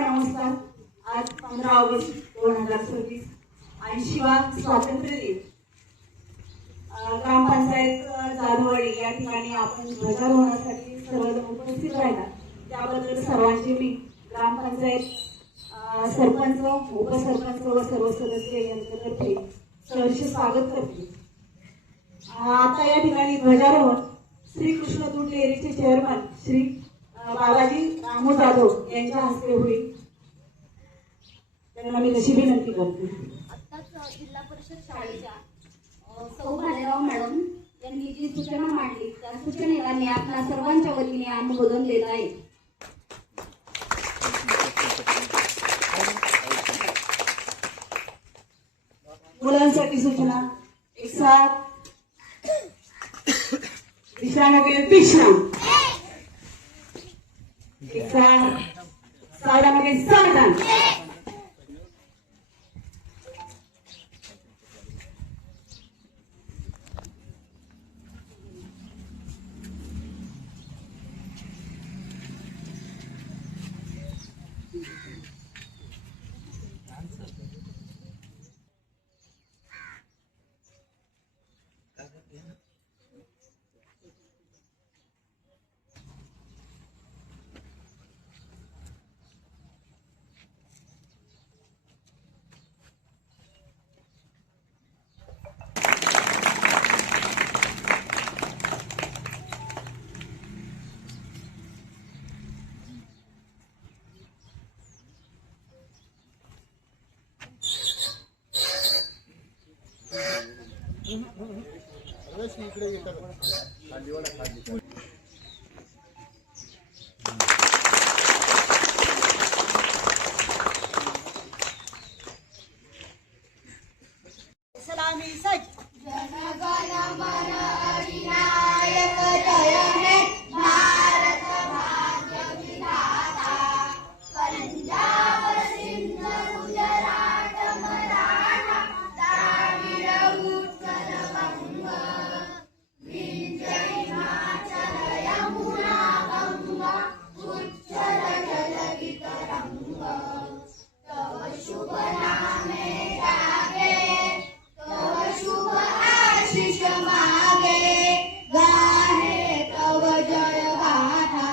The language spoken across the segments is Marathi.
नमस्कार. आज 15 ऑगस्ट 2026 80वा स्वातंत्र्य दिन. ग्रामपंचायत जाधववाडी या ठिकाणी आपण ध्वजारोहणासाठी सर्वजण उपस्थित राहिला त्याबद्दल सर्वांचे मी ग्रामपंचायत सरपंच, उपसरपंच व सर्व सदस्य यांच्यातर्फे सहर्ष स्वागत करते. आता या ठिकाणी ध्वजारोहण श्री कृष्ण दूध डेअरीचे चेअरमन श्री बाबाजी रामू जाधव यांच्या हस्ते होईल. त्यांना मी तशी विनंती करते. आत्ताच जिल्हा परिषद शाळेच्या सौ भालेराव मॅडम यांनी जी सूचना मांडली त्या सूचनेला मी आपल्या सर्वांच्या वतीने अनुमोदन देत आहे. मुलांसाठी सूचना. एक साथ विश्रामामध्ये विश्राम. एक साथ सावधानामध्ये सावधान. सलामी सज. जनगण मन अधिनायक जय हे भारत भाग्य विधाता. पंजाब सिंध गुजरात मराठा द्राविड उत्कल बंग. विंध्य हिमाचल यमुना गंगा उच्चल जलधि तरंग. तव शुभ नामे जागे तव शुभ आशीष मागे. गाहे तव जय गाथा.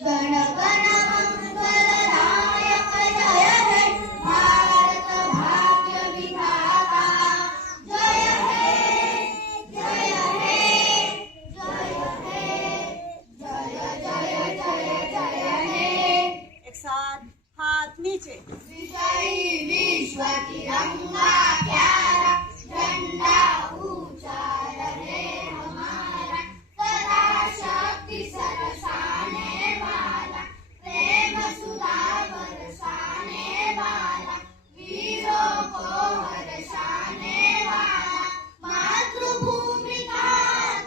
गण गण मंगलदायक जय हे भारत भाग्य विधाता. जय हे जय हे जय हे जय जय जय जय हे. एक साथ हाथ नीचे. विजयी विश्व तिरंगा प्यारा. झंडा ऊंचा रहे हमारा. सदा शक्ति सरसाने वाला. प्रेम सुधा बरसाने वाला. वीरों को हर्षाने वाला. मातृभूमि का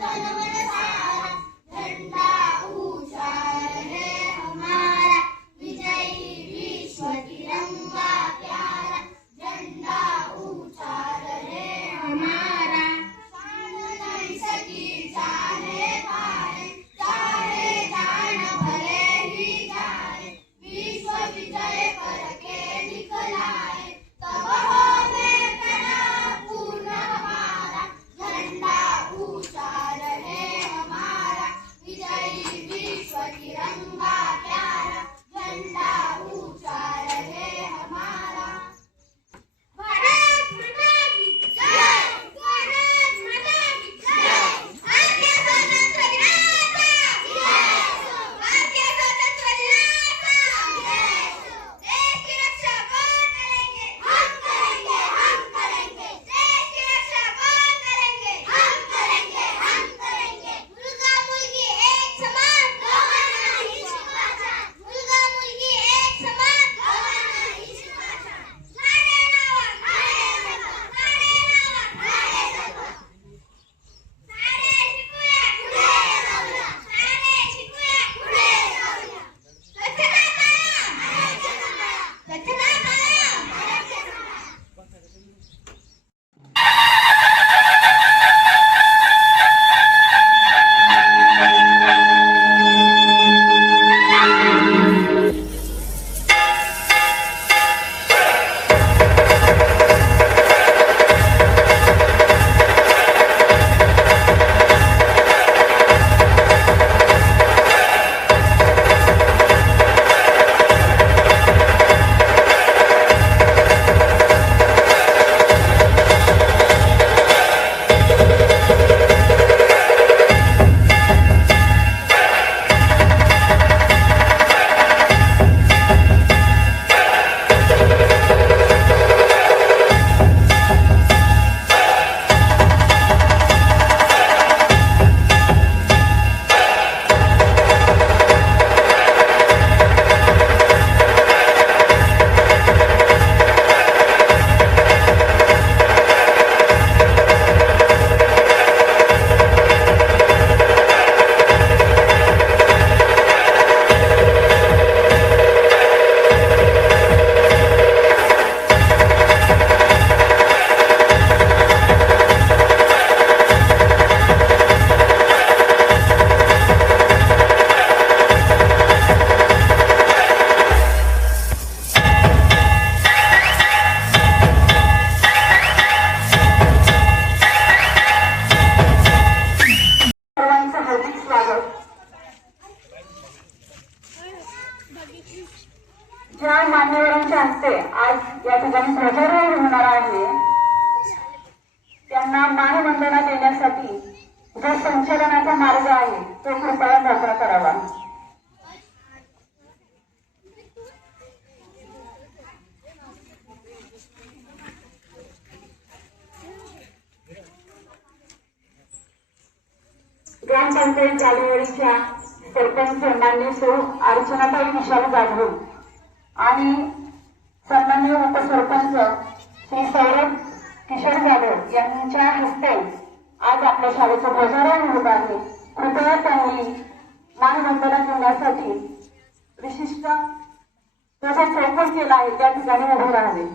तन मन सारा. झंडा ऊंचा रहे हमारा. विजयी विश्व तिरंगा प्यारा. झंडा ऊंचा रहे हमारा. शान नहीं सकी जाने पाए. चाहे जान भले ही जाए. विश्व विजय करके निकलाए. तब होवे प्रणव पूर्ण हमारा. झंडा ऊंचा रहे हमारा. विजयी विश्व तिरंगा प्यारा. झंडा ऊंचा रहे हमारा. भारत माता की जय. भारत माता की जय. भारतीय स्वातंत्र्य दिनाचा जय. भारतीय स्वातंत्र्य दिनाचा जय. देश की ज्या मान्यवरांच्या हस्ते आज या ठिकाणी ध्वजारोहण होणार आहे त्यांना मानवंदना देण्यासाठी जो संचलनाचा मार्ग आहे तो कृपया मोकळा करावा. ग्रामपंचायत जागेवाडीच्या सरपंच मान्य सौ अर्चनाताई विशाल जाधव आणि सन्मान्य उपसरपंच श्री सौरभ किशोर जाधव यांच्या हस्ते आज आपल्या शाळेचं ध्वजारोहण होत आहे. कृपया त्यांनी मानवंदना देण्यासाठी विशिष्ट तो जो चौकट केला आहे त्या ठिकाणी उभे राहावे.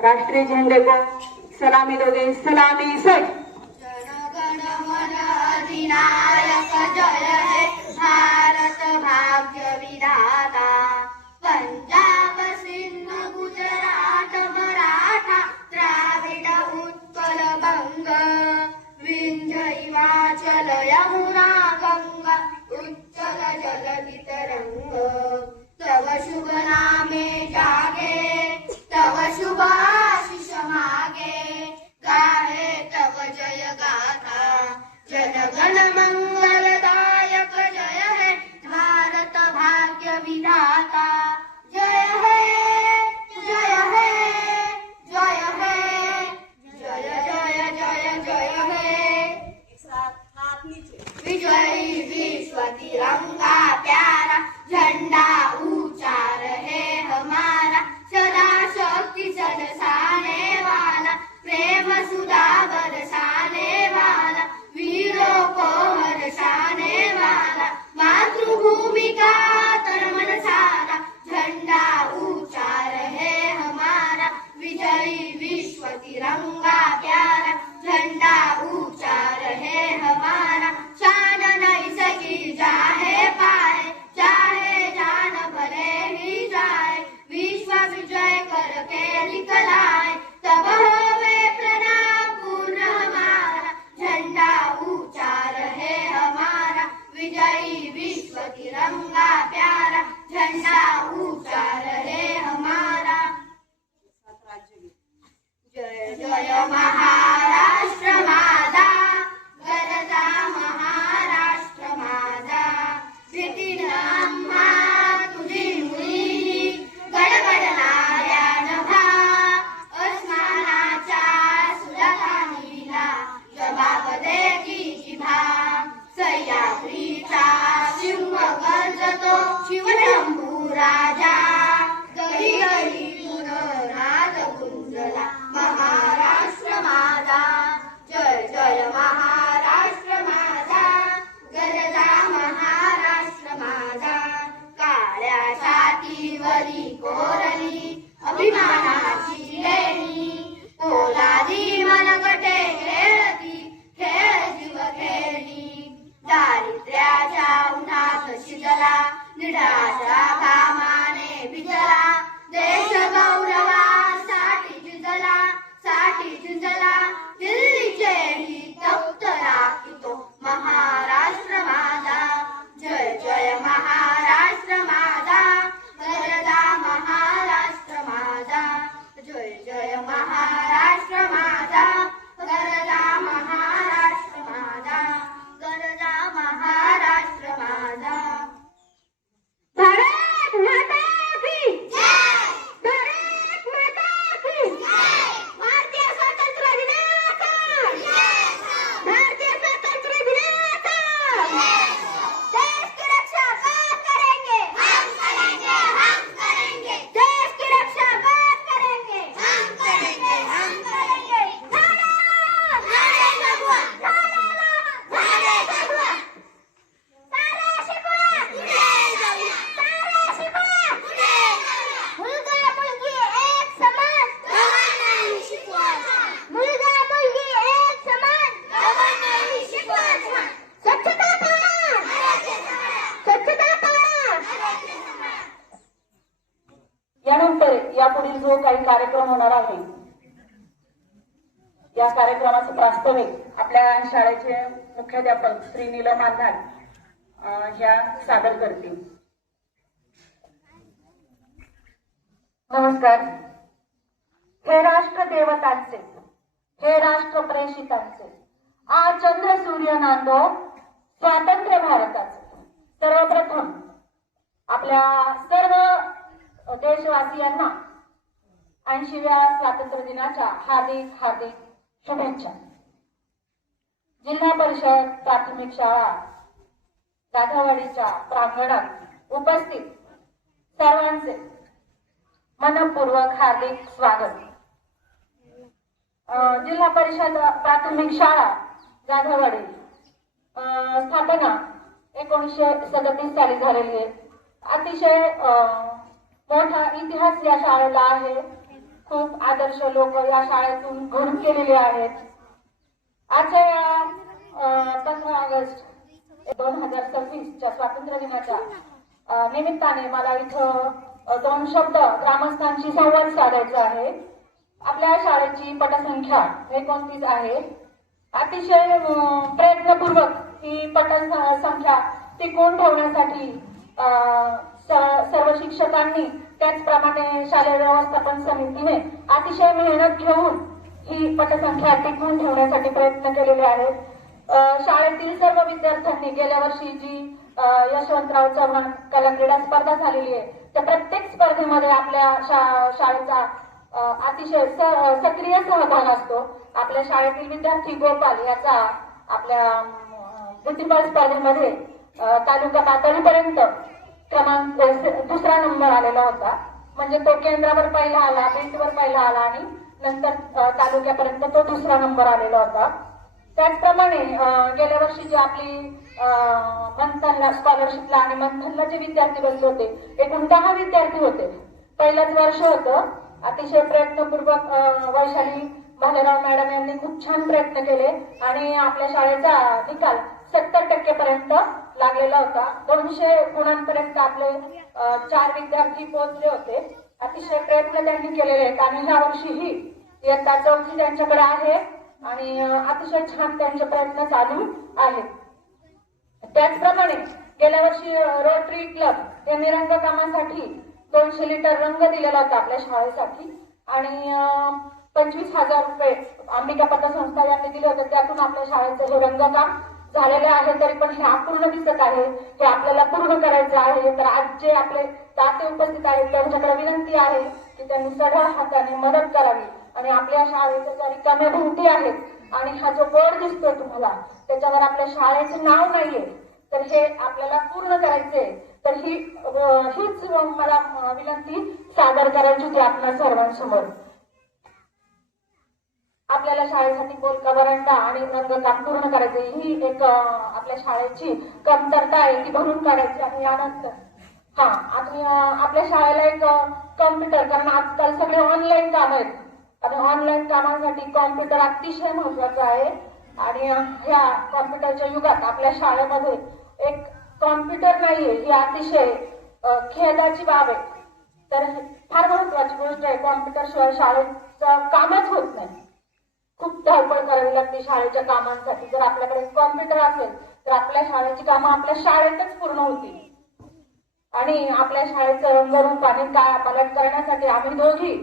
राष्ट्रीय झेंडे को सलामी दोगे. सलामी सर. जनगण मन अधिनायक जय हे भारत भाग्य विधाता. पंजाब सिंध गुजरात मराठा द्राविड उत्कल बंग. विंध्य हिमाचल यमुना गंगा उच्चल जलधि तरंग. तव शुभ नामे जागे तव शुभ आशीष मागे. गाहे तव जय गाथा जनगण मंगलदायक जय हे भारत भाग्य विधाता. जय हे जय हे जय हे जय जय जय जय हे. हाथ नीचे. विजयी विश्व तिरंगा प्यारा झंडा ऊंचा रहे हमारा. सदा शक्ति सनसाने वाला प्रेम सुधा बरसाने वाला. वीरों को हर्षाने वाला मातृभूमि का तन मन सारा. झंडा ऊंचा रहे हमारा विजयी विश्व तिरंगा प्यारा. झंडा कार्यक्रम होणार आहे. या कार्यक्रमाचं प्रास्ताविक आपल्या शाळेचे मुख्याध्यापक श्री नीलम आंधार ह्या सादर करतील. नमस्कार. हे राष्ट्र देवतांचे, हे राष्ट्र प्रेषितांचे, आज चंद्र सूर्य नांदो स्वातंत्र्य भारताचे. सर्वप्रथम आपल्या सर्व देशवासियांना 80व्या स्वातंत्र्य दिनाच्या हार्दिक हार्दिक शुभेच्छा. जिल्हा परिषद प्राथमिक शाळा जाधववाडीच्या प्रांगणात उपस्थित सर्वांचे मनपूर्वक हार्दिक स्वागत. जिल्हा परिषद प्राथमिक शाळा जाधववाडी स्थापना 1937 साली झालेली आहे. अतिशय मोठा इतिहास या शाळेला आहे. खूप आदर्श लोक या शाळेतून घडून केलेले आहेत. आजच्या 15 ऑगस्ट 2026च्या स्वातंत्र्य दिनाच्या निमित्ताने मला इथं 2 शब्द ग्रामस्थांशी संवाद साधायचा आहे. आपल्या शाळेची पटसंख्या 29 आहे. अतिशय प्रयत्नपूर्वक ही पटसंख्या टिकवून ठेवण्यासाठी सर्व शिक्षकांनी त्याचप्रमाणे शालेय व्यवस्थापन समितीने अतिशय मेहनत घेऊन ही पटसंख्या टिकवून ठेवण्यासाठी प्रयत्न केलेले आहेत. शाळेतील सर्व विद्यार्थ्यांनी गेल्या वर्षी जी यशवंतराव चव्हाण कला क्रीडा स्पर्धा झालेली आहे त्या प्रत्येक स्पर्धेमध्ये आपल्या शाळेचा अतिशय सक्रिय सहभाग असतो. आपल्या शाळेतील विद्यार्थी गोपाल याचा आपल्या बुद्धिबळ स्पर्धेमध्ये तालुका पातळीपर्यंत क्रमांक 2रा नंबर आलेला होता. म्हणजे तो केंद्रावर पहिला आला, बेंचवर पहिला आला आणि नंतर तालुक्यापर्यंत तो 2रा नंबर आलेला होता. त्याचप्रमाणे गेल्या वर्षी जी आपली मंथनला स्कॉलरशिपला आणि मंथनला जे विद्यार्थी बसले होते एकूण 10 विद्यार्थी होते. पहिलंच वर्ष होतं. अतिशय प्रयत्नपूर्वक वैशाली भालेराव मॅडम यांनी खूप छान प्रयत्न केले आणि आपल्या शाळेचा निकाल 70% पर्यंत लागलेला होता. 200 गुणांपर्यंत आपले 4 विद्यार्थी पोहोचले होते. अतिशय प्रयत्न त्यांनी केलेले आहेत आणि ह्या वर्षीही इयत्ता 4थी त्यांच्याकडे आहे आणि अतिशय छान त्यांचे प्रयत्न चालू आहेत. त्याचप्रमाणे गेल्या वर्षी रोटरी क्लब यांनी रंगकामासाठी 200 लिटर रंग दिलेला होता आपल्या शाळेसाठी आणि 25,000 रुपये अंबिका पतसंस्था यांनी दिले होते. त्यातून आपल्या शाळेचं हे रंगकाम झालेले आहे. तरी पण हे अपूर्ण दिसत आहे. हे आपल्याला पूर्ण करायचं आहे. तर आज जे आपले दाते उपस्थित आहेत त्यांच्याकडे विनंती आहे की त्यांनी सढळ हाताने मदत करावी आणि आपल्या शाळेच्या ज्या रिकाम्या भिंती आहेत आणि हा जो बोर्ड दिसतोय तुम्हाला त्याच्यावर आपल्या शाळेचे नाव नाहीये तर हे आपल्याला पूर्ण करायचे. तर हीच मला विनंती सादर करायची होती आपल्या सर्वांसमोर. आपल्याला शाळेसाठी बोलका वरंडा आणि रंगकाम पूर्ण करायचे. ही एक आपल्या शाळेची कमतरता आहे ती भरून काढायची. आणि यानंतर आणि आपल्या शाळेला एक कॉम्प्युटर, कारण आजकाल सगळे ऑनलाईन काम आहेत आणि ऑनलाईन कामांसाठी कॉम्प्युटर अतिशय महत्वाचा आहे. आणि ह्या कॉम्प्युटरच्या युगात आपल्या शाळेमध्ये एक कॉम्प्युटर नाहीये ही अतिशय खेदाची बाब आहे. तर फार महत्वाची गोष्ट आहे. कॉम्प्युटर शिवाय शाळेचं कामच होत नाही. खूप धावपळ करावी लागते शाळेच्या कामांसाठी. जर आपल्याकडे कॉम्प्युटर असेल तर आपल्या शाळेची कामं आपल्या शाळेतच पूर्ण होतील. आणि आपल्या शाळेचं रंगरूप आणि काय पालट करण्यासाठी आम्ही दोघी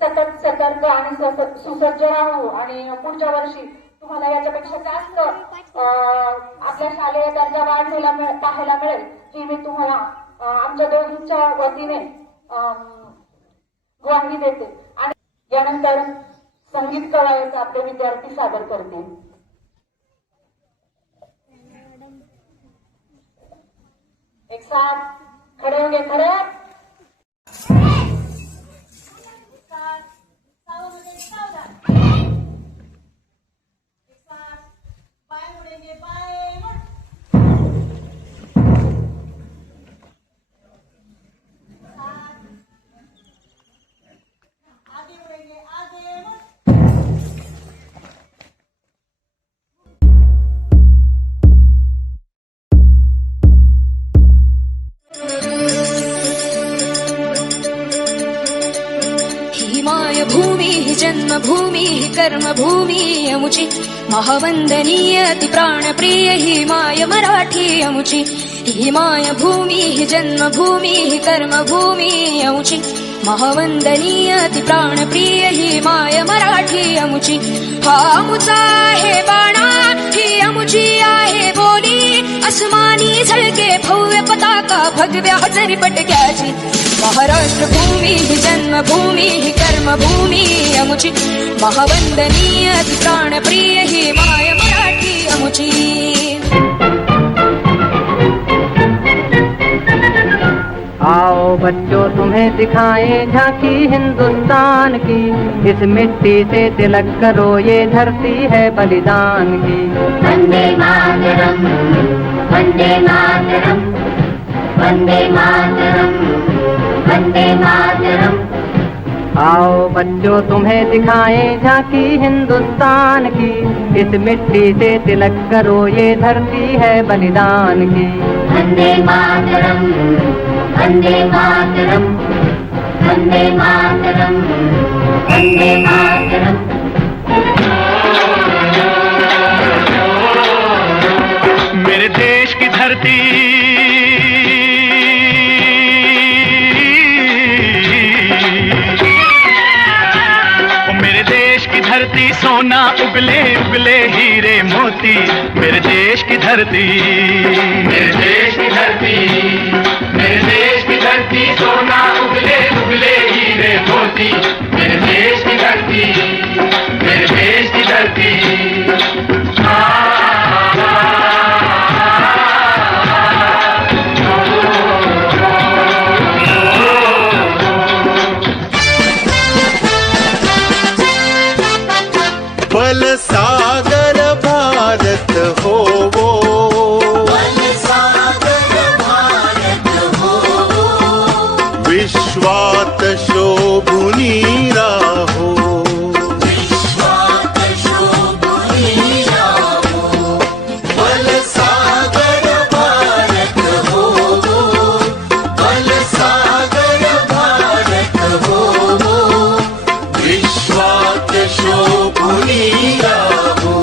सतत सतर्क आणि सुसज्ज राहू आणि पुढच्या वर्षी तुम्हाला याच्यापेक्षा जास्त आपल्या शालेय दर्जा वाढलेला पाहायला मिळेल ही मी तुम्हाला आमच्या दोघींच्या वतीने ग्वाही देते. आणि यानंतर संगीत कवायत आपले विद्यार्थी सादर करतील. एक साथ खड़े होंगे. खड़े पाय मुड़ेंगे, पाय मुड़. आगे मुड़ेंगे, आगे मुड़. ही जन्मभूमी कर्मभूमी अमुची महावंदनीय अति प्राणप्रिय ही माय मराठी अमुची ही माय भूमी ही जन्मभूमी ही कर्मभूमी अमुची महावंदनीय अति प्राणप्रिय ही माय मराठी अमुची हा अमुचा आहे बाणा ही अमुची आहे बोली अस्मानी झळके भव्य पताका भगव्या हजरी पटक्याची महाराष्ट्र भूमी ही जन्मभूमी ही कर्मभूमी अमुची महावंदनीय अति प्राणप्रिय ही माय मराठी अमुची आओ बच्चों तुम्हें दिखाएं झांकी हिंदुस्तान की, इस मिट्टी से तिलक करो ये धरती है बलिदान की। वंदे मातरम, वंदे मातरम, वंदे मातरम, वंदे मातरम। आओ बच्चों तुम्हें दिखाएं झांकी हिंदुस्तान की, इस मिट्टी से तिलक करो ये धरती है बलिदान की। वंदे मातरम, वंदे मातरम, वंदे मातरम, वंदे मातरम। मेरे देश की धरती मेरे देश की धरती सोना उगले उगले हीरे मोती। मेरे देश की धरती, मेरे देश की धरती, मेरे देश की धरती सोना उगले उगले हीरे मोती। मेरे देश की धरती, मेरे देश की धरती। बल सागर भारत हो वो, बल सागर भारत हो वो, विश्वात शोभुनी राहो, विश्वात शोभुनी राहो। बल सागर भारत हो वो, बल सागर भारत हो वो, विश्वात शोभुनी राहो,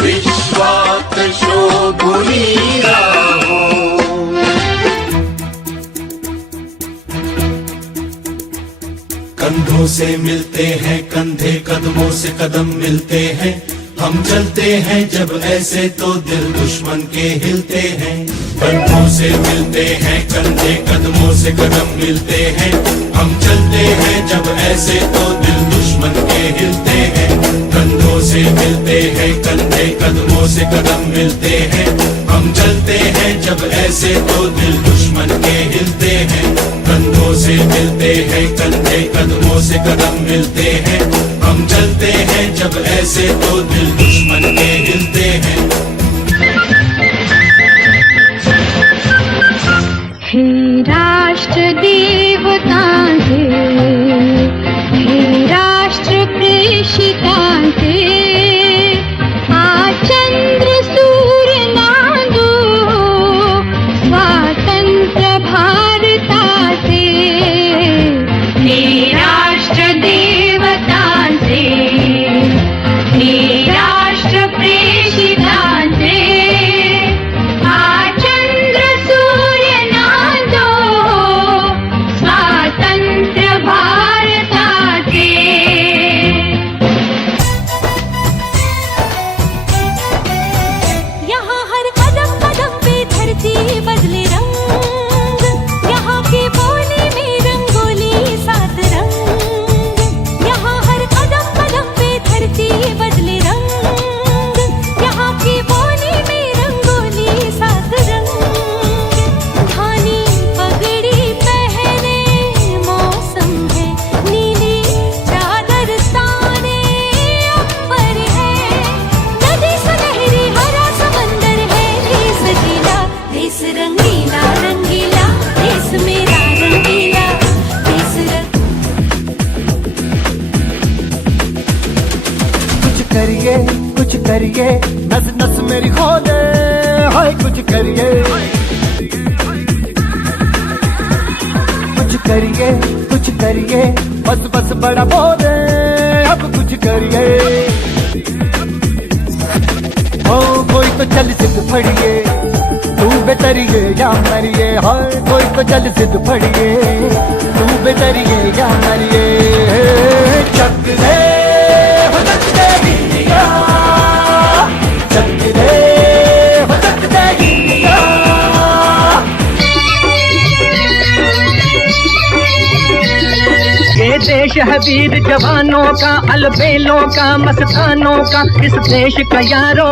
विश्वात शोभुनी राहो। कंधों से मिलते हैं कंधे, कदमों से कदम मिलते हैं। हम चलते हैं जब ऐसे तो दिल दुश्मन के हिलते हैं। कंधों से मिलते हैं कंधे, कदमों से कदम मिलते हैं। हम चलते हैं जब ऐसे तो दिल दुश्मन के हिलते हैं। कंधों से मिलते हैं कंधे, कदमों से कदम मिलते हैं। हम चलते हैं जब ऐसे तो दिल दुश्मन के हिलते हैं। कंधों से मिलते हैं कंधे, कदमों से कदम मिलते हैं। हम चलते हैं जब ऐसे तो दिल दुश्मन के हिलते हैं। हे राष्ट्र देवतांचे, हे राष्ट्र प्रेषितांचे, आज चंद्र सूर्य नांदो स्वातंत्र्य भारताचे। हे राष्ट्र देवतांचे, हे राष्ट्र प्रेषितांचे, आज चंद्र सूर्य नांदो स्वातंत्र्य भारताचे। यहाँ हर कदम कदम पे धरती बदले रंग, यहाँ की बोली में रंगोली सात रंग। यहाँ हर कदम कदम पे धरती बदले रंग, यहाँ की बोली में रंगोली सात रंग। धानी पगड़ी पहने मौसम है, नीली चादर ताने अंबर है। नदी सुनहरी हरा समंदर है, देश गीला देश रंगीला रंगीला, देश मेरा रंगीला देश कुछ करिए नस नस मेरी खोले, हाय कुछ करिए बस बस बड़ा बोले, सब कुछ करिए। ओ कोई तो चल जिद फड़िए, तू बेतरिए या मरिए। हाय कोई तो चल जिद फड़िए, तू बेतरिए या मरिए। चक दे हो चक दे इंडिया, चक दे हो चक दे इंडिया। ये देश है वीर जवानों का, अलबेलों का, मस्तानों का। इस देश का यारो,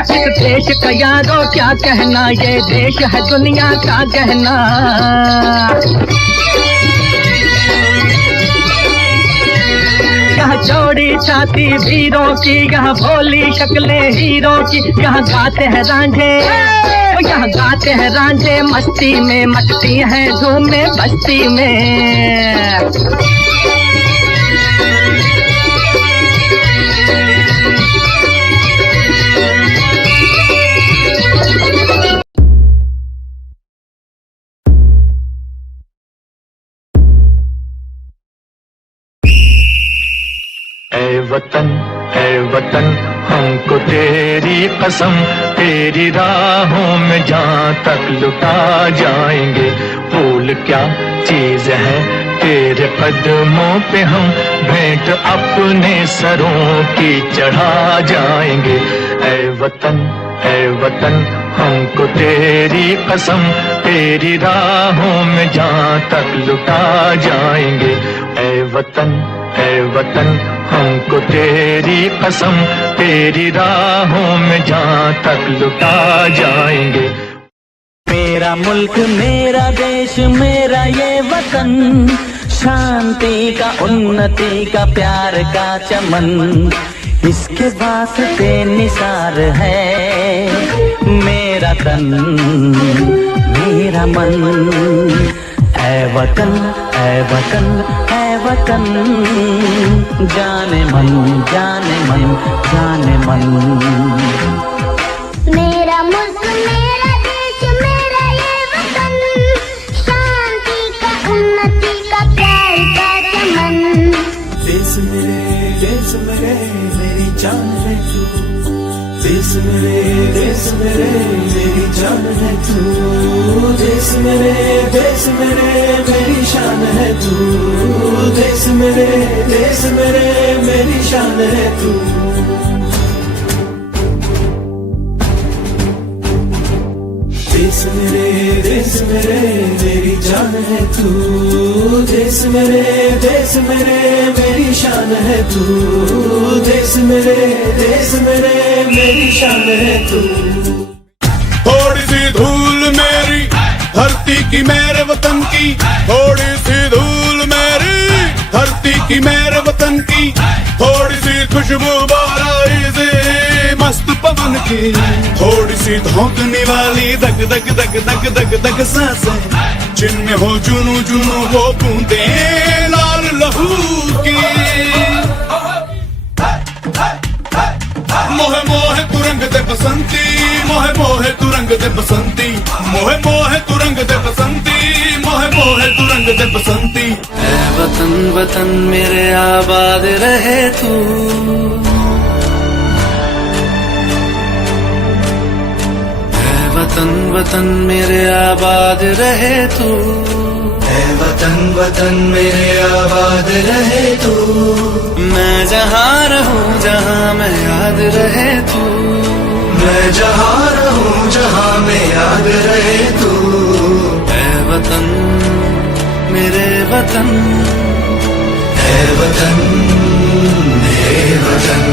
इस देश का यारो क्या कहना, ये देश है दुनिया का गहना। यहाँ चौड़ी छाती वीरों की, यहाँ भोली शक्लें हीरों की। यहाँ गाते हैं रांझे, यहाँ गाते हैं रांझे मस्ती में, मचती हैं धूमें बस्ती में। ऐ वतन हमको तेरी कसम, तेरी राहों में जहाँ तक लुटा जाएंगे। फूल क्या चीज है तेरे कदमों पे, हम भेंट अपने सरों की चढ़ा जाएंगे। ऐ वतन हमको तेरी कसम, तेरी राहों में जहाँ तक लुटा जाएंगे। ऐ वतन हमको तेरी कसम, तेरी राहों में जहाँ तक लुटा जाएंगे। मेरा मुल्क मेरा देश मेरा ये वतन, शांति का उन्नति का प्यार का चमन, इसके वास्ते निसार है मेरा तन मेरा मन। ऐ वतन ऐ वतन ऐ वतन, जाने मन जाने मन जाने मन। मेरा मुल्क मेरा देश मेरा ये वतन, शांति का उन्नति का प्यार का चमन। देश मेरे मेरी जान है तू, देश मेरे मेरी जान है तू। देश मेरे मेरी शान है तू। देश मेरे मेरी शान है तू। देश मेरे मेरी जान है तू। देश मेरे मेरी शान है तू। देश मेरे मेरी शान है तू। थोड़ी सी धूल मेरी धरती की मेरे वतन की, थोड़ी सी धूल मेरी धरती की मेरे वतन की, थोड़ी सी खुशबू बाराई से मस्त पवन की, थोड़ी सी धोकने वाली दग दग दग दग दग दग सांसें, जिनमें हो जुनू जुनू वो बूंदे लाल लहू की। मोहे मोहे तुरंग दे बसंती, मोहे मोहे तुरंग दे बसंती, मोहे मोहे तुरंग दे बसंती, मोहे मोहे तुरंग दे बसंती। ऐ वतन वतन मेरे आबाद रहे तू, ऐ वतन वतन मेरे आबाद रहे तू। ऐ वतन मेरे आबाद रहे तू। मैं जहाँ रहूँ जहाँ मैं याद रहे तू। मैं जहाँ रहूँ जहाँ मैं याद रहे तू। ऐ वतन मेरे वतन, ऐ वतन मेरे वतन।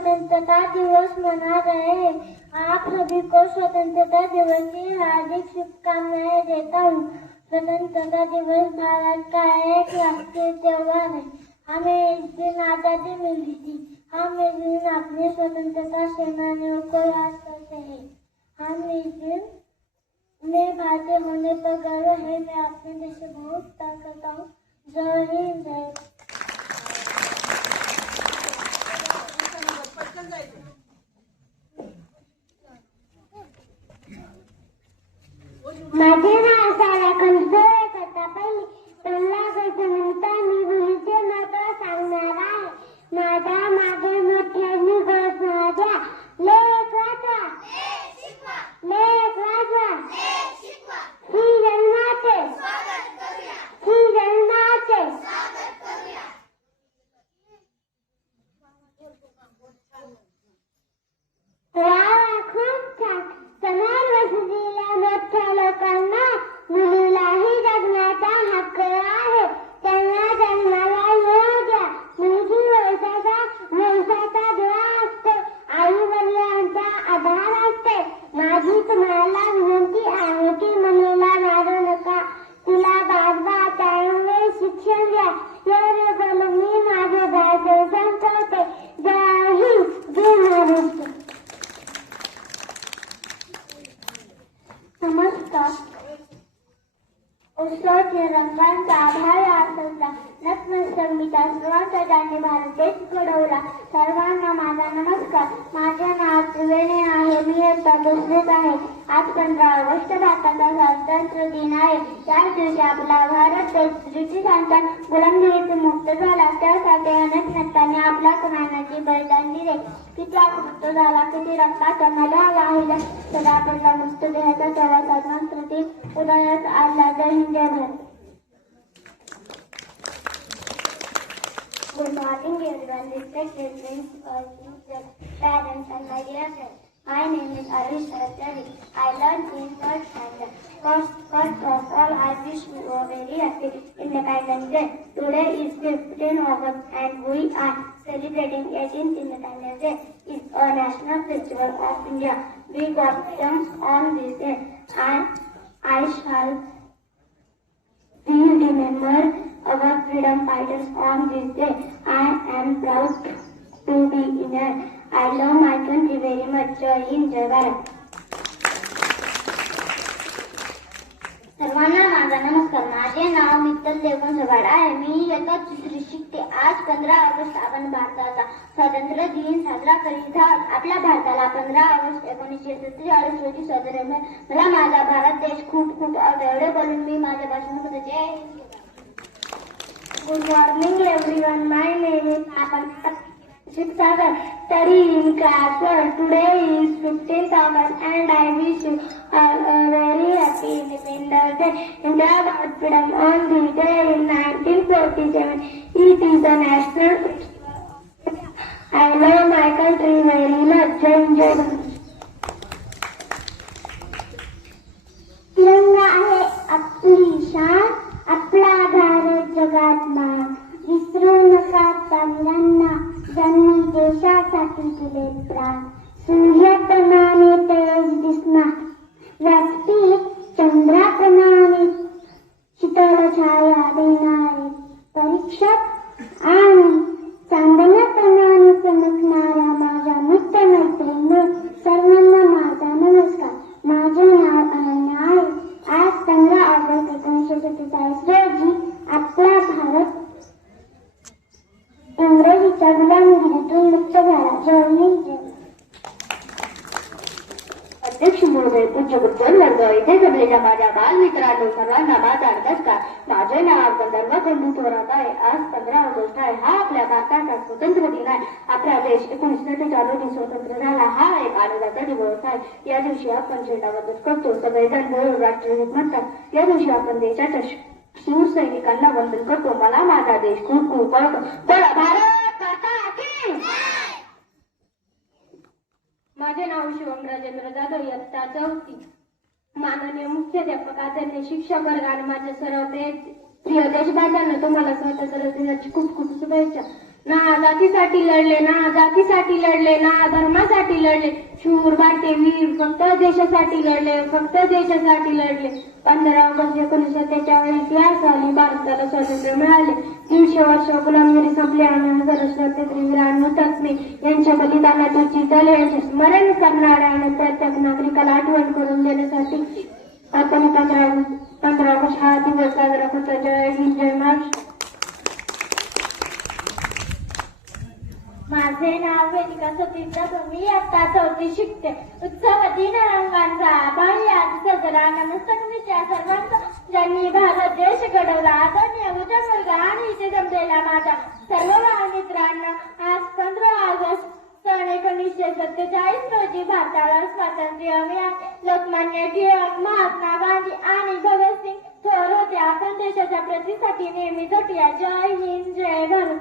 स्वतंत्रता दिवस मना रहे हैं। आप सभी को स्वतंत्रता दिवस की हार्दिक शुभकामनाएं देता हूँ। स्वतंत्रता दिवस भारत का एक राष्ट्रीय त्योहार है। हमें इस दिन आजादी मिली थी। हम इस दिन अपने स्वतंत्रता सेनानियों को याद करते हैं। हम इस दिन में भारतीय होने पर गर्व है। मैं अपने देश से बहुत प्यार करता हूँ। जय हिंद जय। माझे नाव सारा कंजोळे करता पहिली पहिला गजनंतर मी गुरुचे महत्व सांगणार आहे। माझ्या मागे मोठ्यांनी गरज माझ्या लेख वाचा लेख वाचा श्री जन्माचे श्री जन्माचे खूप छान समोर बसलेल्या मोठ्या लोकांना मुलीलाही जगण्याचा हक्क आहे। त्यांना जन्माला येऊ द्या। मुलगी वंशाचा दुवा असते। आई वडिलांचा आधार असते। माझी तुम्हाला विनंती आहे की मुलीला मारू नका। तिला बाळबा त्यावेळी शिक्षण द्या। एवढे बोलून मी माझे भाषण संपवते। जय हिंद जय महाराष्ट्र। नमस्कार। उत्सव के रंगांचा आभाळ आसवला। नतमस्तक मी त्या सर्वांचा ज्यांनी भारत देश घडवला। सर्वांना माझा नमस्कार। माझे नाव त्रिवेणी आहे। मी इयत्ता दुसरीत आहे। आज 15 ऑगस्ट भारताचा स्वातंत्र्य दिन आहे। या दिवशी आपला भारत देश ब्रिटिशांच्या गुलामगिरीतून मुक्त झाला। त्यासाठी अनेक नेत्यांनी आपल्या प्राणाची बलिदान दिले। किती आकृत झाला, किती रक्ताचा नद्या वाहिल्या, सदा आपला मृतदेहाचा तेव्हा स्वातंत्र्य दिन उदयास आला। जय हिंद जय Bharat. Good morning everyone, respected principal, teachers, parents and my dear friends. My name is Arvind Saraswati. I learned in third standard. First of all, I wish you a very happy Independence Day. Today is 15 August and we are celebrating 18th Independence Day. It's a national festival of India. We got freedom on this day and I shall be remembered our freedom fighters on this day. I am proud to be Indian. I love my country very much. Jai Hind Jai Bharat. सर्वांना माझा नमस्कार. माझे नाव मित्तल देवगण सवाड आहे. मी इयत्ता तिसरी शिकते. आज 15 ऑगस्ट आपण भारताचा स्वातंत्र्य दिन साजरा करीत आहोत. आपल्या भारताला 15 ऑगस्ट 1947 रोजी स्वातंत्र्य मिळाले. मला माझा भारत देश खूप खूप आवडतो. एवढे बोलून मी माझ्या भाषणामध्ये जय Hind. Good morning everyone. My name is Apan Sagar, studying in class 1. Today is 15th August and I wish you all a very happy Independence Day. India got freedom on the day in 1947. It is a national festival. I love my country very much. Jai Hind Jai Bharat. तिरंगा आहे आपली शान, आपला भारत जगात मान. विसरू नका चांगल्यांना ज्यांनी देशासाठी दिले प्राण. सूर्याप्रमाणे तेज दिसणार, व्यासपीठ चंद्राप्रमाणे शीतल छाया देणारे, परीक्षक आणि चांदण्याप्रमाणे चमकणाऱ्या माझ्या मित्र मैत्रिणी सर्वांना माझा नमस्कार. माझे नाव अनन्या आहे. आज 15 ऑगस्ट 1947 रोजी आपला भारत इंग्रजीच्या गुलामगिरीतून मुक्त झाला. जय हिंद जय. अध्यक्ष महोदय, पूज्य गुरुजन वर्ग, इथे जमलेल्या माझ्या बालमित्रांनो सर्वांना माझा नमस्कार. माझे नाव गंधर्व खंडू थोरात आहे. आज 15 ऑगस्ट आहे. हा आपल्या भारताचा स्वतंत्र दिन आहे. आपला देश 1947 रोजी स्वतंत्र झाला. हा एक आनंदाचा दिवस आहे. या दिवशी आपण झेंडावंदन करतो. सगळेजण मिळून राष्ट्रगीत म्हणतात. या दिवशी आपण देशाच्या शूर सैनिकांना वंदन करतो. मला माझा देश खूप खूप आवडतो. बोला भारत माता की. माझे नाव शिवम राजेंद्र जाधव, इयत्ता 4. माननीय मुख्याध्यापक, आदरणीय शिक्षक वर्ग आणि माझ्या सर्व प्रिय देशबांधवांना तुम्हाला स्वातंत्र्य दिनाची खूप खूप शुभेच्छा. ना जातीसाठी लढले, ना जातीसाठी लढले, ना धर्मासाठी लढले. शूर भारतीय वीर फक्त देशासाठी लढले, फक्त देशासाठी लढले. 15 ऑगस्ट 1947 इतिहास आली, भारताला स्वातंत्र्य मिळाले. 150 वर्ष गुलामगिरी संपली आणि हजारो स्वातंत्र्य वीरांनो हुतात्मे यांच्या बलिदानाचे चितल यांचे स्मरण करणाऱ्या आणि प्रत्येक नागरिकाला आठवण करून देण्यासाठी आपण 15 ऑगस्ट हा दिवस साजरा करतो. जय हिंद, जय महाराष्ट्र. माझे नाव वेदिका सतीश जाधव. मी आता 4थी शिकते. उत्सवादी रंगांचा आभाळ आज साजरा. नमस्कार मी त्या सर्वांचा ज्यांनी भारत देश घडवला. आदरणीय उद्या मुलगा आणि इथे जमलेला माझा सर्व मित्रांना, आज 15 ऑगस्ट सन 1947 रोजी भारताला स्वातंत्र्य मिळाले. लोकमान्य टिळक, महात्मा गांधी आणि भगतसिंग थोर होते. आपण देशाच्या प्रगतीसाठी नेहमी झटूया. जय हिंद, जय भारत.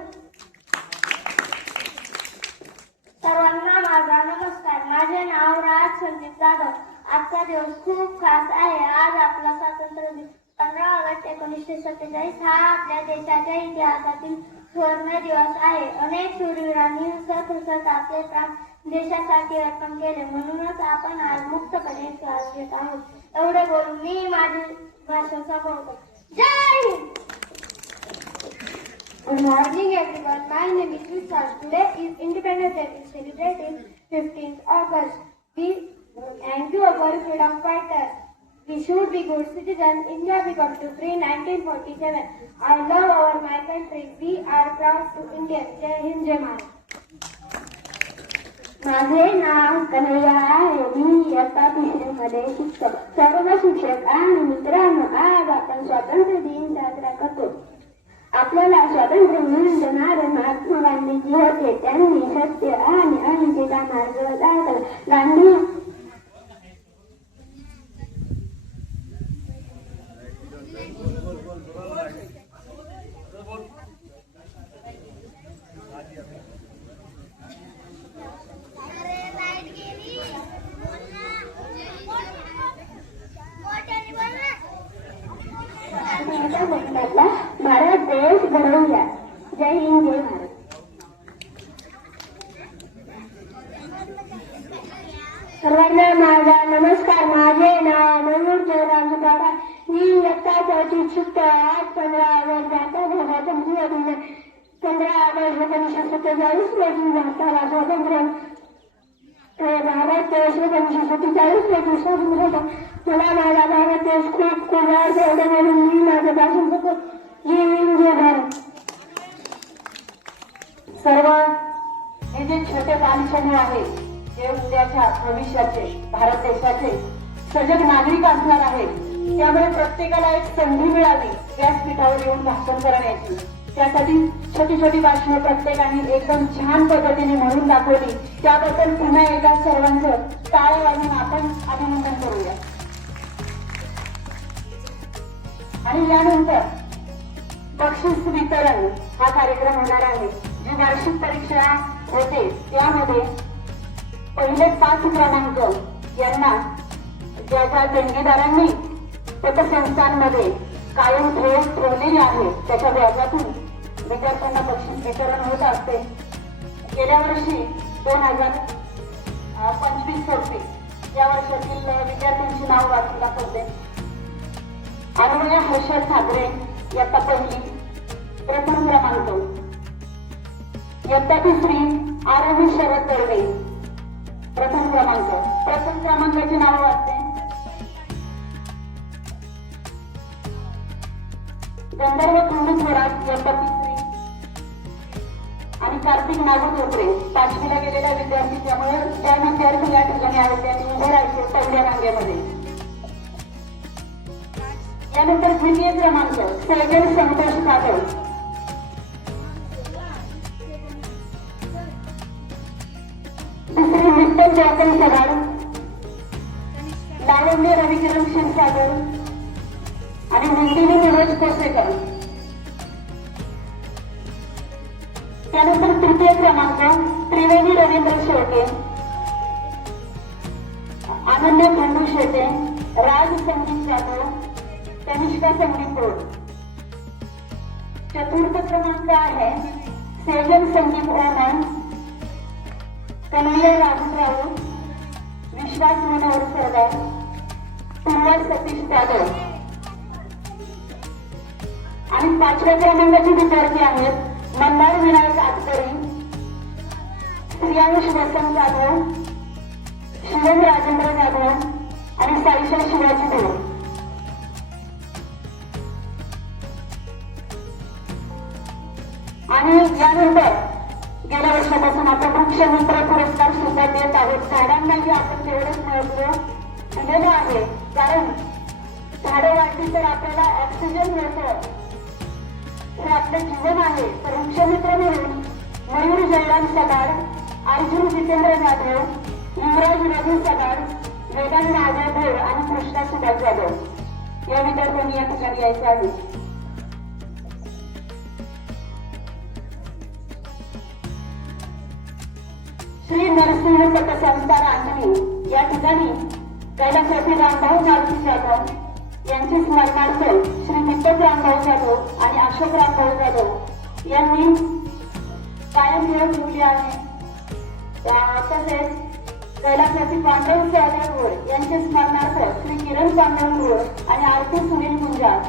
सर्वांना माझा नमस्कार. माझे नाव राज संदीप जाधव. आजचा दिवस खूप खास आहे. आज आपला स्वातंत्र्य दिन 15 ऑगस्ट 1947 हा आपल्या देशाच्या इतिहासातील सुवर्ण दिवस आहे. अनेक शूरवीरांनी हसत हसत आपले प्राण देशासाठी अर्पण केले. म्हणूनच आपण आज मुक्तपणे श्वास घेत आहोत. एवढे बोलून मी माझी भाषण संपवतो. जय Hind. Good morning everyone. My name is Vishal. Today is Independence Day. We celebrated 15th August. We thank you our freedom fighters. We should be good citizens. India became to free 1947. I love my country. We are proud to Indian. Jai Hind, Jai Maharashtra. माझे नाव कन्हैया आहे. मी इयत्ता 3री मध्ये शिकतो. सर्व शिक्षक आणि मित्रांनो, आज आपण स्वातंत्र्य दिन साजरा करतो. आपल्याला स्वातंत्र्य मिळवून देणारे महात्मा गांधीजी होते. त्यांनी सत्य आणि अहिंसेचा मार्ग दाखवला. गांधी भारत देश घडवूया. जय हिंद, जय भारत. सर्वांना माझा नमस्कार. माझे नाव मनोज जयराम सुताडा. मी इयत्ता 4थी शिकतो. आज 15 ऑगस्ट भारताला स्वातंत्र्य दिन. 15 ऑगस्ट 1947 रोजी भारताला स्वातंत्र्य भारत देश 1947 रोजी स्वातंत्र्य होता. मला माझा भारत देश खूप खूप आवडतो. एवढे म्हणून मी माझं भाषण करतो. जय हिंद, जय भारत. सर्व हे जे छोटे बालचंद्र आहे, जे उद्याच्या भविष्याचे भारत देशाचे सजग नागरिक असणार आहेत, त्यामुळे प्रत्येकाला एक संधी मिळावी व्यासपीठावर येऊन भाषण करण्याची. त्यासाठी छोटी छोटी भाषणं प्रत्येकाने एकदम छान पद्धतीने म्हणून दाखवली. त्याबद्दल पुन्हा एकदा सर्वांचं टाळ्या वाजून आपण अभिनंदन करूया. आणि यानंतर बक्षीस वितरण हा कार्यक्रम होणार आहे. जी वार्षिक परीक्षा होते त्यामध्ये पहिले 5 क्रमांक यांना ज्या ज्या देणगीदारांनी पतसंस्थांमध्ये कायम ठेवलेली आहे त्याच्या व्याजातून विद्यार्थ्यांना बक्षीस वितरण होत असते. गेल्या वर्षी 2025-26 या वर्षातील विद्यार्थ्यांची नाव वाचून दाखवते. अनुया हर्षद ठाकरे इयत्ता 1ली प्रथम क्रमांक. इयत्ता 3री आरोही शरद दळवे प्रथम क्रमांक. प्रथम क्रमांकाची नाव वाचते. गंधर्व खंडू थोरात इयत्ता 3री आणि कार्तिक नागू धोत्रे 5वीला गेलेला विद्यार्थी. त्यामुळे त्या विद्यार्थी या ठिकाणी आहेत त्यांनी उभे राहायचे पहिल्या रांगेमध्ये. यानंतर द्वितीय क्रमांक सैजल संतोष जाधव. दुसरी विठ्ठल जयकन सगाड. लावण्य रविकिरण क्षीरसागर आणि नंदिनी मनोज कोसेकर. त्यानंतर तृतीय क्रमांक त्रिवेणी रवींद्र शेळके, अनन्य खंडू शेटे, राज संदीप जाधव, तनिष्का संदीप. चतुर्थ क्रमांक आहे सेजल संदीप ओमन, कन्हैया रामराव, विश्वास मनोहर सरदार, पूर्वा सतीश जाधव. आणि 5व्या क्रमांकाचे विद्यार्थी आहेत मल्हार विनायक आतकरी, प्रियांश वसंत जाधव, शिवम राजेंद्र जाधव आणि साईशा शिवाजी धोळ. आणि यानंतर गेल्या वर्षापासून आपण वृक्षमित्र पुरस्कार सुद्धा देत आहोत. झाडांनाही आपण तेवढंच महत्व दिलेलं आहे, कारण झाडं वाढली तर आपल्याला ऑक्सिजन मिळतं, हे आपलं जीवन आहे. तर वृक्षमित्र म्हणून मयूर जयराम सगाड, अर्जुन जितेंद्र जाधव, युवराज रघु सगाड, वेदांत राजा धोळ आणि कृष्णा सुभाष जाधव या विद्यार्थ्यांनी या ठिकाणी यायचे आहे. श्री नरसिंह पतसंस्था रांजणी या ठिकाणी कैलासवासी रामभाऊ मारुती जाधव यांची स्मरणार्थ श्री दीपक रामभाऊ जाधव आणि अशोक रामभाऊ जाधव यांनी कायम ठेवून ठेवली आहे. तसेच कैलासवासी पांडव सहदेव यांचे स्मरणार्थ श्री किरण पांडव आणि आरती सुनील गुंजाळ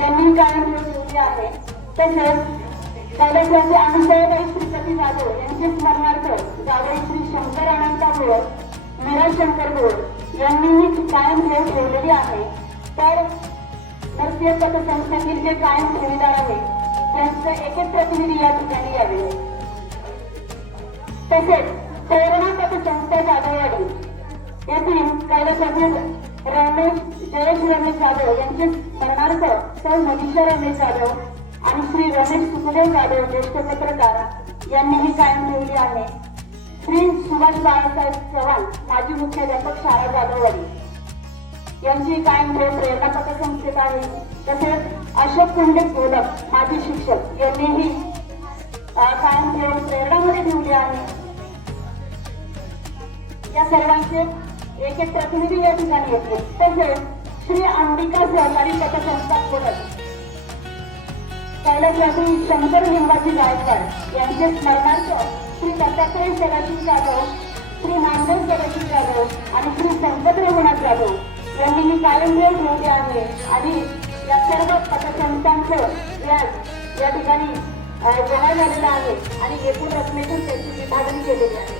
यांनी कायम ठेवून ठेवली आहे. तसेच कैलासवासी अनुसयाबाई श्रीपती जाधव यांचे स्मरणार्थ जावई श्री शंकर अनंता घोळ, मीरा शंकर घोळ यांनीही कायम ठेव ठेवलेली आहे. तर नरसिंह पतसंस्थेतील जे कायम ठेवीदार आहे त्यांचे एक एक प्रतिनिधी या ठिकाणी यावे. तसेच प्रेरणा पतसंस्था जाधववाडी येथील कैलासवासी रमेश जयेश रमेश जाधव यांचे स्मरणार्थ सौ मनीषा रमेश जाधव आणि श्री रमेश सुखदेव जाधव ज्येष्ठ पत्रकार यांनीही कायम ठेवली आहे. श्री सुभाष बाळासाहेब चव्हाण माजी मुख्याध्यापक शाळा जाधववाडी यांची कायम ठेव प्रेरणा पतसंस्थेत आहे. तसेच अशोक कुंडे गोलक माजी शिक्षक यांनीही कायम ठेव प्रेरणामध्ये ठेवली आहे. या सर्वांचे एक एक प्रतिनिधी या ठिकाणी येतील. तसेच श्री अंबिका सहकारी पतसंस्था गोलक कैलासवासी शंकर लिंबाजी गायकवाड यांचे स्मरणार्थ श्री दत्तात्रय सदाशिव जाधव, श्री नामदेव सदाशिव जाधव आणि श्री संपत रघुनाथ जाधव यांनी कायम ठेव ठेवली आहे. आणि या सर्व पतसंस्थांचं व्याज या ठिकाणी जमा झालेलं आहे आणि एकूण रकमेतून त्याची विभागणी केलेली आहे.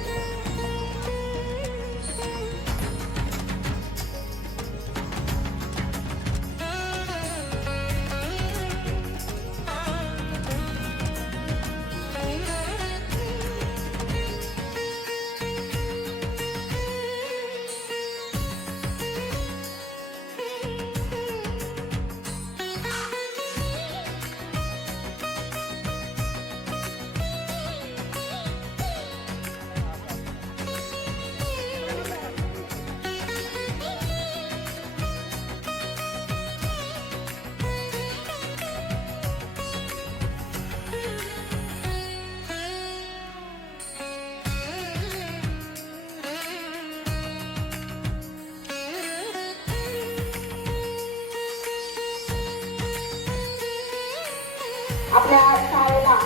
आपल्या शाळेला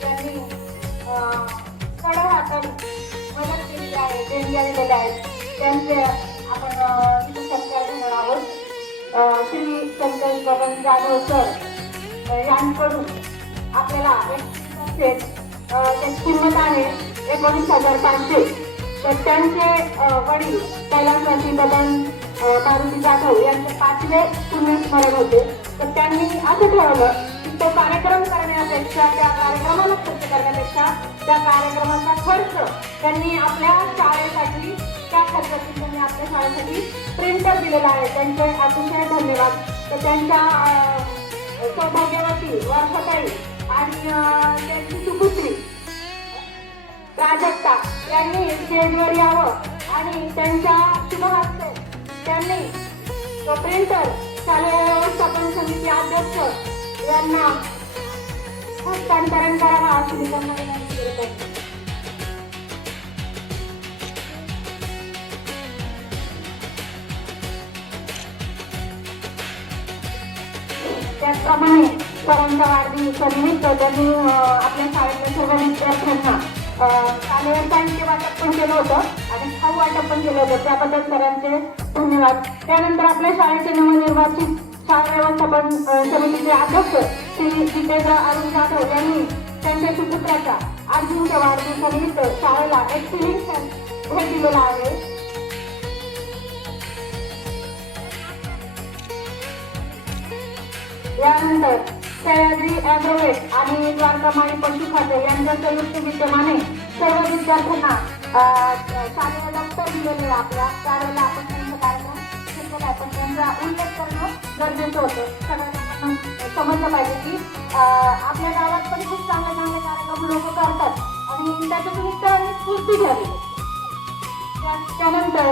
त्यांनी कडव हाताने मदत केलेली आहे, देणग्या दिलेल्या आहेत. त्यांचे आपण इथे सत्कार घेणार आहोत. श्री शंकर बबन जाधव सर यांकडून आपल्याला त्याची किंमत आहे 19,500. तर त्यांचे वडील कैलासवासी बबन मारुती जाधव यांचे 5वे पुण्यस्मरण होते. तर त्यांनी असं ठरवलं तो कार्यक्रम करण्यापेक्षा त्या कार्यक्रमाला खर्च करण्यापेक्षा त्या कार्यक्रमाचा खर्च त्यांनी आपल्या शाळेसाठी त्या खर्चातून त्यांनी आपल्या शाळेसाठी प्रिंटर दिलेला आहे. त्यांचे अतिशय धन्यवाद. तर त्यांच्या सौभाग्यवती वर्षाताई आणि त्यांची सुपुत्री प्राजक्ता यांनी स्टेजवर यावं आणि त्यांच्या शुभ हस्ते त्यांनी तो प्रिंटर शालेय व्यवस्थापन समिती अध्यक्ष यांना हस्तांतरण करावा अशी मी त्यांना विनंती करत आहे. त्याचप्रमाणे सरांच्या वाढदिवसानिमित्त त्यांनी आपल्या शाळेतल्या सर्व विद्यार्थ्यांना शालेय साहित्य वाटप पण केलं होतं आणि खाऊ वाटप पण केलं होतं. त्याबद्दल सरांचे धन्यवाद. त्यानंतर आपल्या शाळेचे नवनिर्वाचित शाळा व्यवस्थापन समितीचे अध्यक्ष श्री जितेंद्र अरुण जाधव यांनी त्यांच्या सुपुत्राच्या 8 जूनच्या वाढदिवसानिमित्त शाळेला एक सिलिंग फॅन भेट दिलेला आहे. यानंतर सह्याद्री ॲग्रोवेट आणि द्वारकामाई पशु खाते यांच्या संयुक्त विद्यमाने सर्व विद्यार्थ्यांना शालेय दप्तर दिलेले आपल्या त्यावेळेला आपण त्यांचा कार्यक्रम घेतलेला आहे, पण त्यांचा उल्लेख करणं गरजेचं होतं. सगळ्यांना समजलं पाहिजे की आपल्या गावात पण खूप चांगले चांगले कार्यक्रम लोक करतात आणि त्याच्यातून इतरांनी स्फूर्ती घ्यावी. त्यानंतर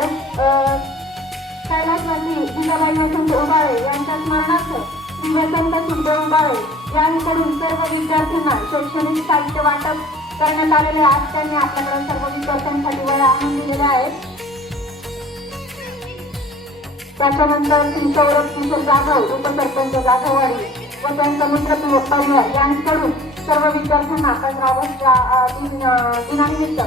कैलासवासी जिजाबाई वसंत उबाळे यांच्या स्मरणार्थ श्री वसंत सुखदेव उबाळे यांकडून सर्व विद्यार्थ्यांना शैक्षणिक साहित्य वाटप करण्यात आलेले. आज त्यांनी आपल्याकडे सर्व विद्यार्थ्यांसाठी वह्या आणून दिलेल्या आहेत. त्याच्यानंतर श्री सौरभ किशोर जाधव उपसरपंच जाधववाडी व त्यांचा मित्र परिवार यांकडून सर्व विद्यार्थ्यांना 15 ऑगस्टच्या दिनानिमित्त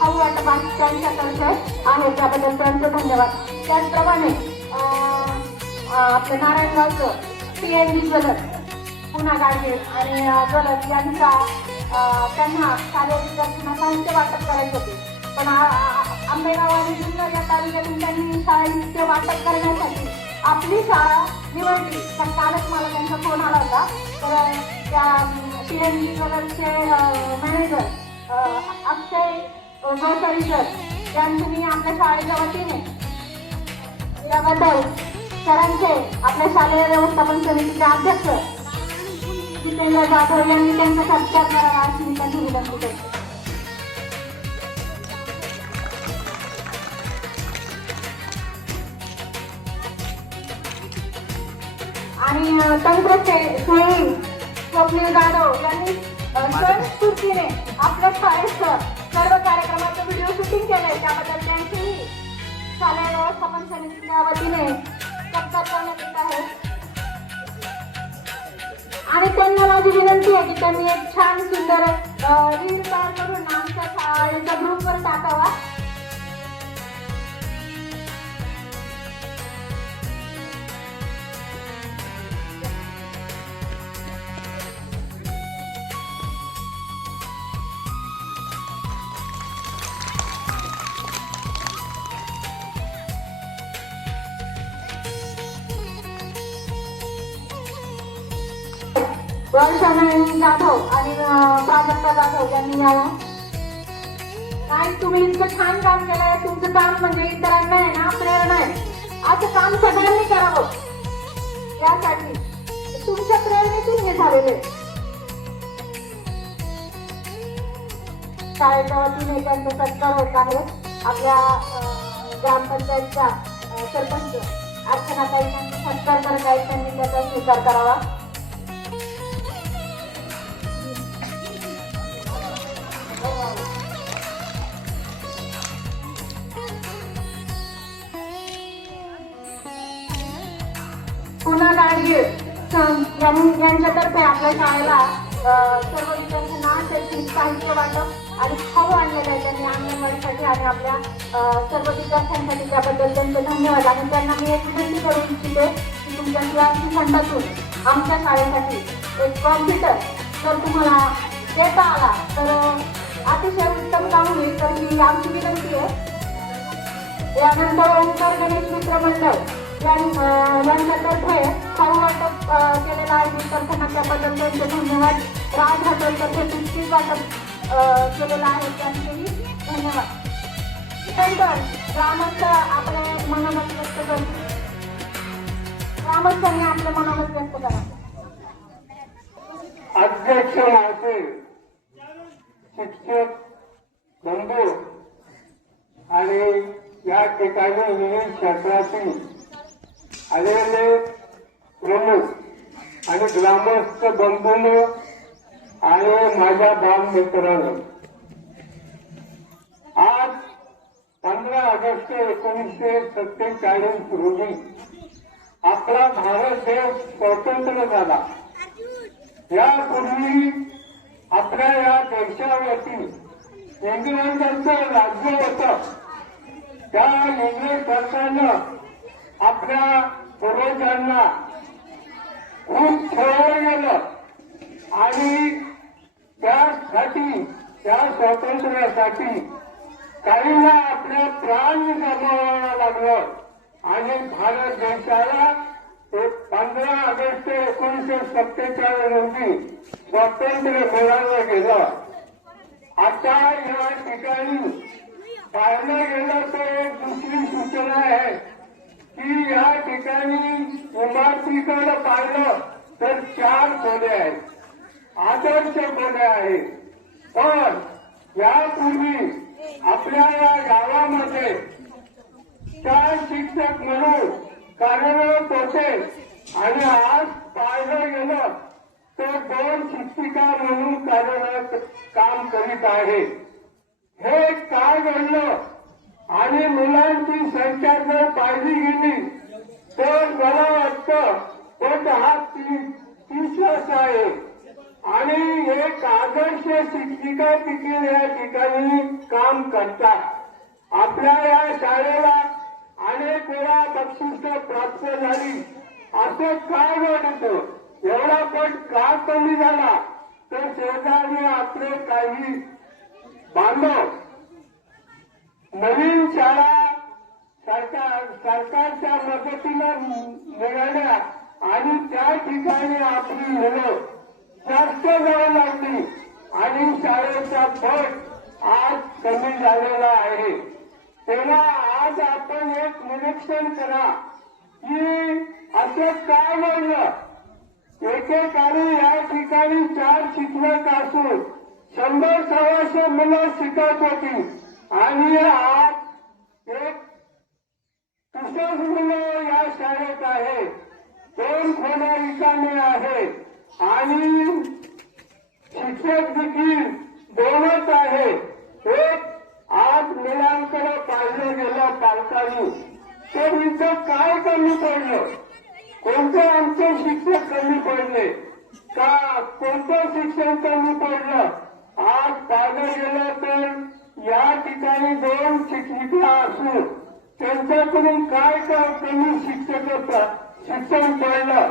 खाऊ वाटप त्यांच्यातर्फे आहे, त्याबद्दल त्यांचे धन्यवाद. त्याचप्रमाणे आपलं नारायणगावचं PNG ज्वेलर्स पुन्हा गाडगे आणि ज्वेलर्स यांचा त्यांना शालेय विद्यार्थ्यांना साहित्य वाटप करायचे होते, पण आंबेगाव आणि जुन्नर या तालुक्यातून त्यांनी साहित्य वाटप करण्यासाठी आपली शाळा निवडली. तर कालच मला त्यांचा फोन आला होता. तर त्या PNG ज्वेलर्सचे मॅनेजर अक्षय गोसावी सर यांची मी आपल्या शाळेच्या वतीने याबद्दल सरांचे आपल्या शालेय व्यवस्थापन समितीचे अध्यक्ष जितेंद्र जाधव यांनी त्यांचा सत्कार करावा अशी मी त्यांची विनंती करते. आणि तंत्रचे स्वप्नील जाधव यांनी स्वयंस्फूर्तीने आपल्या शाळेचं सर्व कार्यक्रमाचं व्हिडिओ शूटिंग केलंय, त्याबद्दल त्यांचीही शालेय व्यवस्थापन समितीच्या वतीने सत्कार करण्यात येत आहे. आणि त्यांना माझी विनंती आहे की त्यांनी एक छान सुंदर रील तयार करून आमच्या शाळेच्या ग्रुपवर टाकावा. वर्षानयनी जाधव आणि प्राजक्ता जाधव यांनी यावं. काय तुम्ही इतकं छान काम केलंय, तुमचं काम म्हणजे इतरांना आहे ना प्रेरणा आहे. असं काम सगळ्यांनी करावं, यासाठी तुमच्या प्रेरणेतून हे झालेले. शाळेच्या वतीने त्यांचा सत्कार होत आहे. आपल्या ग्रामपंचायतच्या सरपंच अर्चनाताई यांचा सत्कार करत आहेत, त्यांनी त्याचा स्वीकार करावा. पुन्हा गाडगे यांच्यातर्फे आपल्या शाळेला सर्व विद्यार्थ्यांना शैक्षणिक साहित्य वाटप आणि खाऊ आणलेलं आहे त्यांनी अंगणवाडीसाठी आणि आपल्या सर्व विद्यार्थ्यांसाठी, त्याबद्दल त्यांचे धन्यवाद. आणि त्यांना मी एक विनंती करू इच्छिते की तुमच्या शिवाजी फंडातून आमच्या शाळेसाठी एक कॉम्प्युटर जर तुम्हाला देता आला तर अतिशय उत्तम काम होईल, तर ही आमची विनंती आहे. यानंतर ओंकार गणेश मित्र मंडळ यांच्यातर्फे खाऊ वाटप केलेलं आहे विद्यार्थ्यांना, त्याबद्दल त्यांचे धन्यवाद. राज हॉटेलतर्फे बिस्कीट वाटप केलेलं आहे, त्यांचेही धन्यवाद. नंतर ग्रामस्थ आपले मनोमत व्यक्त करतील. ग्रामस्थांनी आपले मनोमत व्यक्त करा. अध्यक्ष महोदय, शिक्षक बंधू आणि या ठिकाणी विविध क्षेत्रातील आलेले प्रमुख आणि ग्रामस्थ बंधूंनो आणि माझ्या बाल मित्रांनो, आज 15 ऑगस्ट 1947 रोजी आपला भारत देश स्वतंत्र झाला. यापूर्वी आपल्या या देशावरती इंग्रजांचं राज्य होतं. त्या इंग्रज सरकारनं आपल्या पूर्वजांना खूप छळलं गेलं आणि त्यासाठी त्या स्वातंत्र्यासाठी काहींना आपल्या प्राण गमावावं लागलं आणि भारत देशाला 15 ऑगस्ट 1947 रोजी स्वातंत्र्य मिळवलं गेलं. आता या ठिकाणी पाहिलं गेलं तर एक दुसरी सूचना आहे की या ठिकाणी इमारतीकडे पाहिलं तर 4 खोल्या आहेत, आदर्श खोल्या आहेत. पण यापूर्वी आपल्या या गावामध्ये 4 शिक्षक म्हणून कार्यरत होते आणि आज पाहिलं गेलं तर 2 शिक्षिका म्हणून कार्यरत काम करीत आहे. हे काय घडलं आणि मुलांची संख्या जर पाहिली गेली तर मला वाटतं पण हा 30 आहे आणि एक आदर्श शिक्षिका देखील या ठिकाणी काम करतात. आपल्या या शाळेला अनेक वेळा बक्षिसं प्राप्त झाली. असं काय घडतं, एवढा पट का कमी झाला तर शेजारी आपले काही बांधव नवीन शाळा सरकारच्या मदतीनं मिळाल्या आणि त्या ठिकाणी आपली मुलं जास्त जाऊ लागली आणि शाळेचा पट आज कमी झालेला आहे. तेव्हा आज आपण एक निरीक्षण करा की असं काय घडलं. एकेकाळी या ठिकाणी 4 शिक्षक असून 100-125 मुलं शिकत होती आणि आज एक 30 मुलं या शाळेत आहे. 2 खोल्या रिकाम्या आहेत आणि शिक्षक देखील 2च आहे. एक आज मुलांकडे पाहिलं गेलं पालकांनी तर इथं काय कमी पडलं, कोणते आमचे शिक्षक कमी पडले का, कोणतं शिक्षण कमी पडलं. आज पाहिलं गेलं तर या ठिकाणी 2 शिक्षिका असून त्यांच्याकडून काय कमी शिक्षण पडलं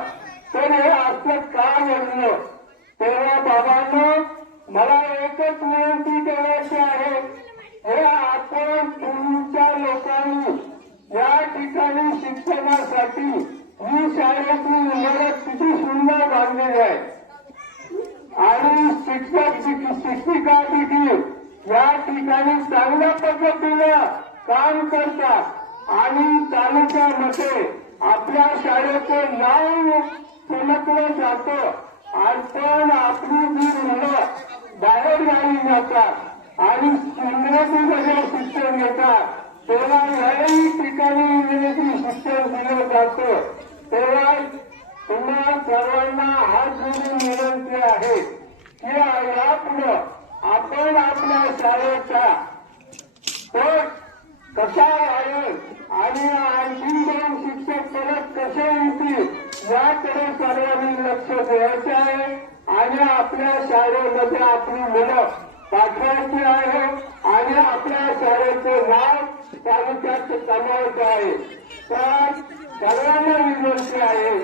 तर हे असं का घडलं. तेव्हा बाबांनो मला एकच विनंती करायची आहे, हे आपण पूर्वीच्या लोकांनी या ठिकाणी शिक्षणासाठी ही शाळेची इमारत किती सुंदर बांधलेली आहे आणि शिक्षिका देखील या ठिकाणी चांगल्या पद्धतीनं काम करतात आणि तालुक्यामध्ये आपल्या शाळेचं नाव चमकलं जातं. पण आपली जी मुलं बाहेर गावी जातात आणि इंग्रजीमध्ये शिक्षण घेतात तेव्हा याही ठिकाणी इंग्रजी शिक्षण दिलं जातं. तेव्हा तुम्हा सर्वांना हात जोडून विनंती आहे की यापुढं आपण आपल्या शाळेचा पट कसा राहील आणि आणखी 2 शिक्षक परत कसे येतील याकडे सर्वांनी लक्ष द्यायचे आहे आणि आपल्या शाळेमध्ये आपली मुलं पाठवायची आहे आणि आपल्या शाळेचं नाव तालुक्यात कमवायचं आहे. तर सर्वांना विनंती आहे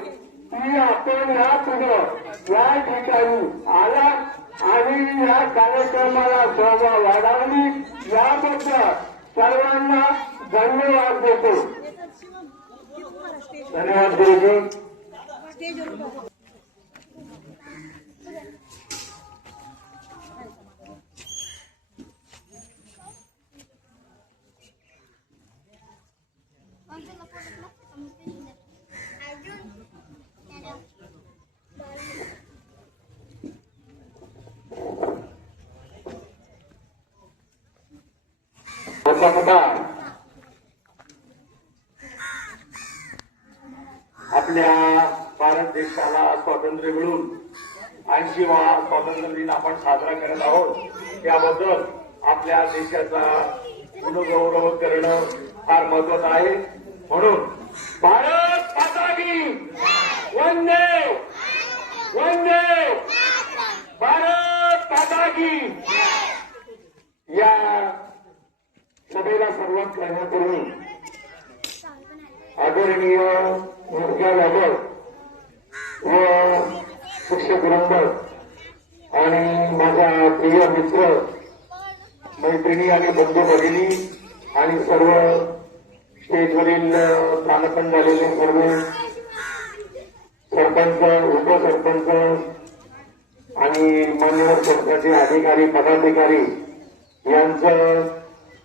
की आपण यापुढं या ठिकाणी आला आणि या कार्यक्रमाला सहभाग वाढवली याबद्दल सर्वांना धन्यवाद देतो. धन्यवाद गुरुजी. आपल्या भारत देशाला स्वातंत्र्य मिळून 80वा स्वातंत्र्य दिन आपण साजरा करत आहोत. त्याबद्दल आपल्या देशाचा गुणगौरव करणं फार महत्वाचं आहे. म्हणून भारत माता की वंदे वंदे माता की या सभेला सुरुवात करण्यापूर्वी आदरणीय मुरग्या बाबर व शिक्षक वृंद आणि माझा प्रिय मित्र मैत्रिणी आणि बंधू भगिनी आणि सर्व स्टेजवरील स्थानपण झालेले सर्व सरपंच उपसरपंच आणि मान्यवर सरकारचे अधिकारी पदाधिकारी यांचं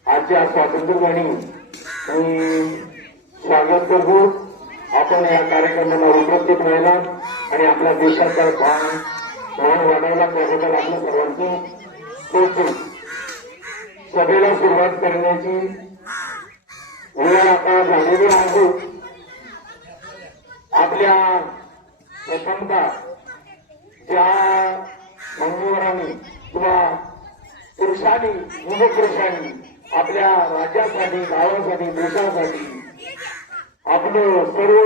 आजच्या स्वातंत्र्यदिनी मी स्वागत करतो. आपण या कार्यक्रमाला उपस्थित राहिला आणि आपल्या देशाचा मान वाढवला त्याबद्दल आपल्या सर्वांचं कौतुक. सभेला सुरुवात करण्याची वेळ आता झालेली आहे. आपल्या प्रथमतः ज्या मान्यवरांनी किंवा पुरुषांनी युवपुरुषांनी आपल्या राज्यासाठी गावासाठी देशासाठी आपलं सर्व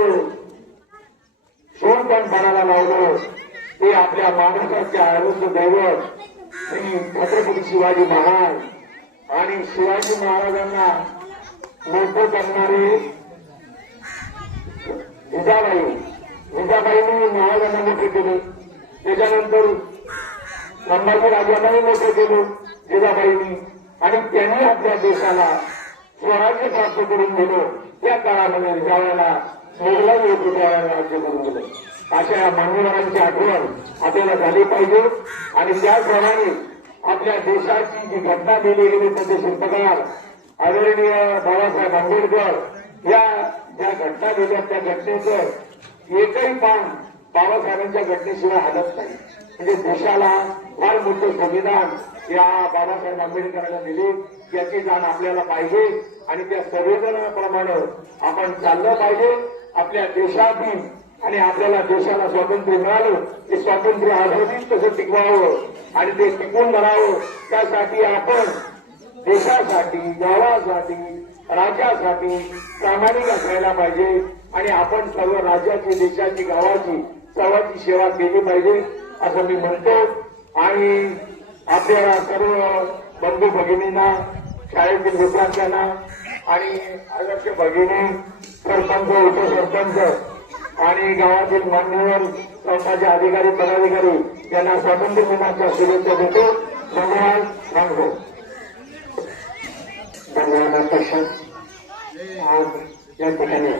सोनपणपणाला लावलं ते आपल्या महाराष्ट्राचे आरोग्य दैवत श्री छत्रपती शिवाजी महाराज आणि शिवाजी महाराजांना मोठं करणारे जिजाबाईंनी महाराजांना मोठे केले. त्याच्यानंतर संभाजी राजांनाही मोठे केले जिजाबाईंनी आणि त्यांनी आपल्या देशाला स्वराज्य प्राप्त करून दिलं. त्या काळामध्ये ज्यावेळेला मोगलाई होते त्यावेळेला राज्य करून दिलं. अशा या मान्यवरांची आठवण आपल्याला झाली पाहिजे आणि त्याप्रमाणे आपल्या देशाची जी घटना दिली गेली त्याचे शिल्पकार आदरणीय बाबासाहेब आंबेडकर या ज्या घटना दिल्या त्या घटनेचं एकही पान बाबासाहेबांच्या घटनेशिवाय हलत नाही. म्हणजे देशाला फार मोठं संविधान या बाबासाहेब आंबेडकरांना दिले याची जाण आपल्याला पाहिजे आणि त्या संविधानाप्रमाणे आपण चाललं पाहिजे. आपल्या देशातील आणि आपल्याला देशाला स्वातंत्र्य मिळालं ते स्वातंत्र्य आझादीत कसं टिकवावं आणि ते टिकून धरावं त्यासाठी आपण देशासाठी गावासाठी राज्यासाठी प्रामाणिक असायला पाहिजे आणि आपण सर्व राज्याची देशाची गावाची सर्वांची सेवा केली पाहिजे असं मी म्हणतो. आणि आपल्या सर्व बंधू भगिनींना शाळेतील विद्यार्थ्यांना आणि आदर्श भगिनी सरपंच उपसरपंच आणि गावातील मान्यवर संस्थाचे अधिकारी पदाधिकारी यांना स्वातंत्र्य दिनाच्या शुभेच्छा देतो. धन्यवाद. सांगतो धन्यवाद. आज या ठिकाणी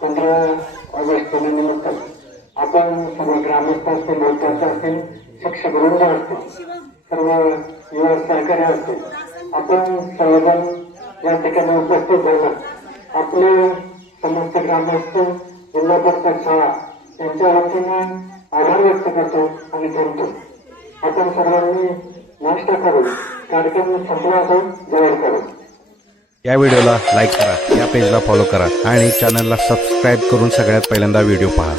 15 ऑगस्ट निमित्त आपण सर्व ग्रामस्थ असतील महत्वाचे असतील शिक्षक वृंद असतील सर्व युवा सहकारी असतील आपण सर्वजण या ठिकाणी उपस्थित झालो. आपले समस्त ग्रामस्थ जिल्हा परिषद शाळा यांच्या वतीने आभार व्यक्त करतो आणि करतो. आपण सर्वांनी नाश्ता करून कार्यक्रम संपला असून जवळ करू. या व्हिडिओला लाईक करा, या पेजला फॉलो करा आणि चॅनलला सबस्क्राईब करून सगळ्यात पहिल्यांदा व्हिडिओ पहा.